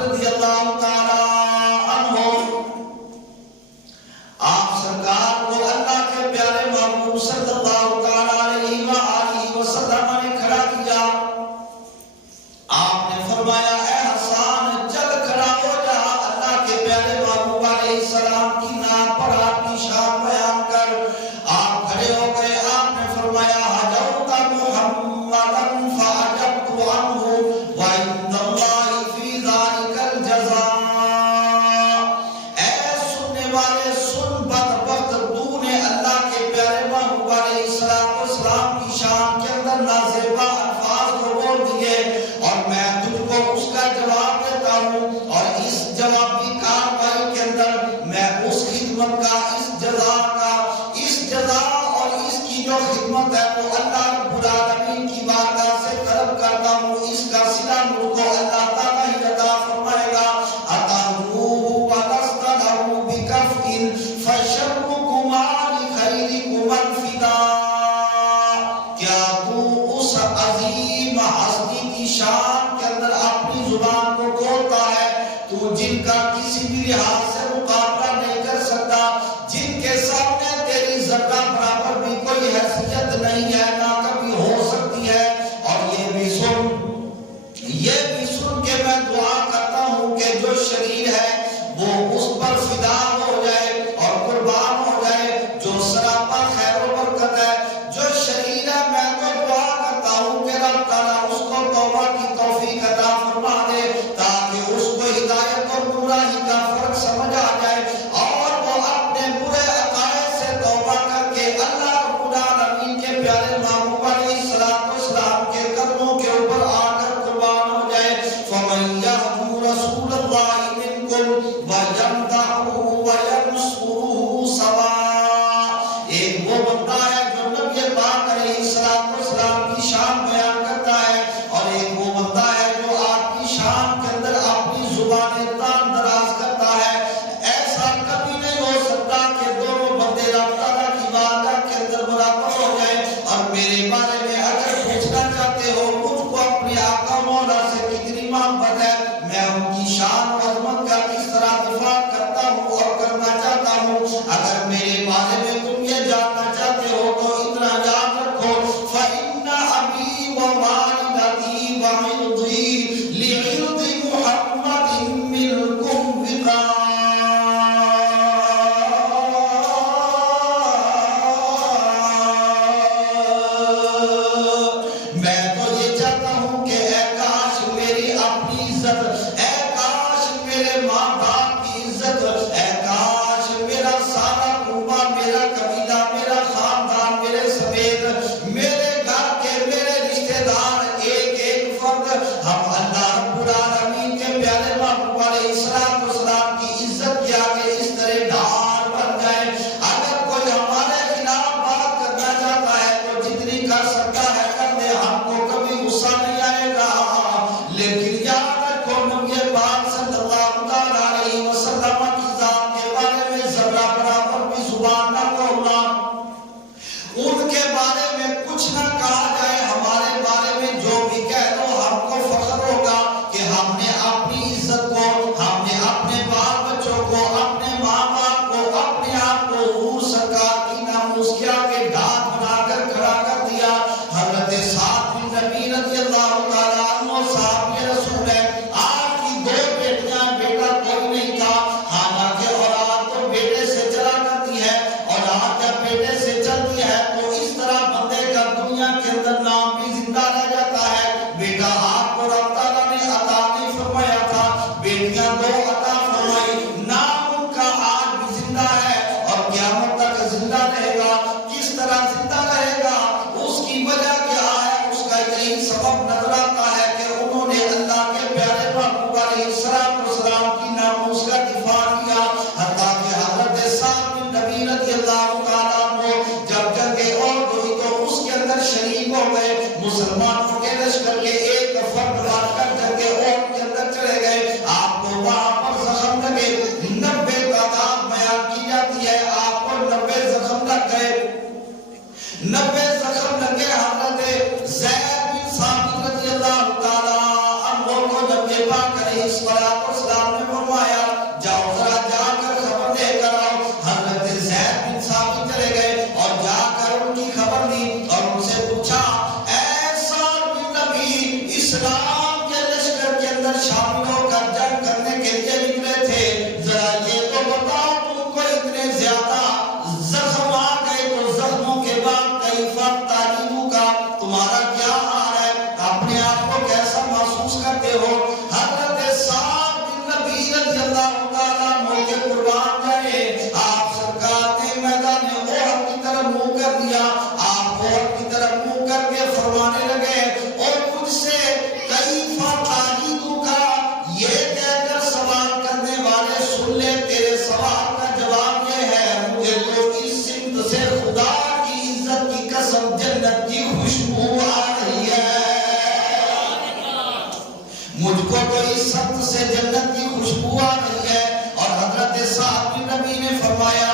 رضی اللہ تعالی عنہ، آپ سرکار کو اللہ کے پیارے محبوب صلی اللہ تعالی علیہ وآلہ وسلم نے کھڑا کیا. آپ نے فرمایا اے حسان چل کھڑا ہو جا، اللہ کے پیارے محبوب علیہ السلام کی نام پر آپ کی شان بیان کر. آپ کھڑے ہو گئے. آپ نے فرمایا حجوت محمدن فعجبت عنہ وعند اللہ فی ذلک الجزاء. اے سننے والے سن، بدبخت تو نے اللہ کے پیارے محبوب علیہ السلام کی شان کے اندر نازیبا الفاظ کو بول دیے، اور میں تجھ کو اس کا جواب دیتا ہوں، اور اس جوابی کارروائی کے اندر میں اس خدمت کا، اس جزا کا، اس جزا اور اس کی جو خدمت ہے وہ اللہ رب العالمین کی بارگاہ سے طلب کرتا ہوں. اس کا صلہ مجھ کو اللہ تعالیٰ ہی عطا فرمائے گا. اتعلوه ولست له بكف فشركما لخيركما الفداء. کیا تو اس عظیم ہستی کی شان کے اندر اپنی زبان کو کھولتا ہے، تو جن کا کسی بھی لحاظ سے مقابلہ نہیں کر سکتا، جن کے سامنے تیری ذرہ برابر بھی کوئی حیثیت نہیں ہے، نہ کبھی ہو سکتی ہے. اور یہ بھی سن کے میں دعا کرتا ہوں کہ جو شریر ہے وہ اس پر فدا ہو جائے اور قربان ہو جائے، جو سراپا خیر و برکت ہے. جو شریر ہے میں تو دعا کرتا ہوں کہ رب تعالیٰ اس کو توبہ کی توفیق عطا فرما دے، تاکہ اس کو ہدایت اور گمراہی کا فرق سمجھ آ جائے، اور وہ اپنے برے عقائد سے توبہ کر کے اللہ رب العالمین کے پیارے محبوب علیہ السلام کے قدموں کے اوپر آ کر قربان ہو جائے. فَمَن يَهْدُ رَسُولَ اللَّهِ مِنْكُمْ وَيَمْدَحُهُ وَيَنْصُرُهُ سَوَاء. ایک وہ بندہ ہے جو نبی پاک علیہ السلام کی شان بیان کرتا ہے، اور ایک وہ بندہ ہے جو آپ کی شان کے اندر اپنی زبان تان دراز کرتا ہے. ایسا کبھی نہیں ہو سکتا کہ دونوں بندے رب تعالیٰ کی بارگاہ کے اندر برابر ہو جائیں. اور میرے بارے میں اگر پوچھنا چاہتے ہو مجھ کو اپنے آقا مولا سے کتنی محبت ہے، میں ان کی شان و عظمت کا کس طرح دفاع کرتا ہوں اور کرنا چاہتا ہوں. اگر میرے بارے میں تم یہ جاننا چاہتے ہو تو اتنا یاد رکھو، فَإِنَّ أَبِي وَوَالِدَتِي وَعِرْضِي لِعِرْضِ مُحَمَّدٍ مِّنْكُمْ وِقَاءٌ. میں تو یہ چاہتا ہوں کہ اے کاش میری اپنی عزت، اے کاش میرے ماں باپ کی عزت، اے کاش میرا سارا کنبہ، میرا قبیلہ، میرا خاندان، میرے سمیت میرے گھر کے میرے رشتہ دار ایک ایک فرد ہم اللہ رب العالمین کے پیارے محبوب علیہ السلام کی عزت کے آگے اس طرح ڈھال بن جائے. اگر کوئی ہمارے خلاف بات کرنا چاہتا ہے تو جتنی کر سکتا ہے کر دے، ہم کو کبھی غصہ نہیں آئے گا. لیکن یاد رکھو نبی پاک صلی اللہ علیہ نبی پاک علیہ السلام نے فرمایا جاؤ ذرا جا کر خبر دے کر آؤ. حضرت زید بن ثابت چلے گئے اور جا کر ان کی خبر دی اور ان سے پوچھا اے سعد بن نبی اسلام کے لشکر کے اندر شامل ہو کر جنگ کرنے کے لیے نکلے تھے, ذرا یہ تو بتاؤ تم کو اتنے زیادہ زخم آ گئے تو زخموں کے بعد کیفا تعلیموں کا تمہارا کیا حال ہے, اپنے آپ کو کیسا محسوس کرتے ہو. حضرت سعد بن نبی رضی اللہ تعالیٰ عنہ کے قربان جائے آپ سرکار نے میدان احد کی طرف منہ کر دیا. آپ احد کی طرف منہ کر کے فرمانے لگے اور مجھ سے کیفا تعلیموں کا یہ کہہ کر سوال کرنے والے سن لے, تیرے سوال کا جواب یہ ہے مجھے تو اس سمت سے خدا کی عزت کی قسم جنت کی خوشبو آ رہی ہے, مجھ کو تو اس سمت سے جنت کی خوشبو آ رہی ہے. اور حضرت سعد بن نبی نے فرمایا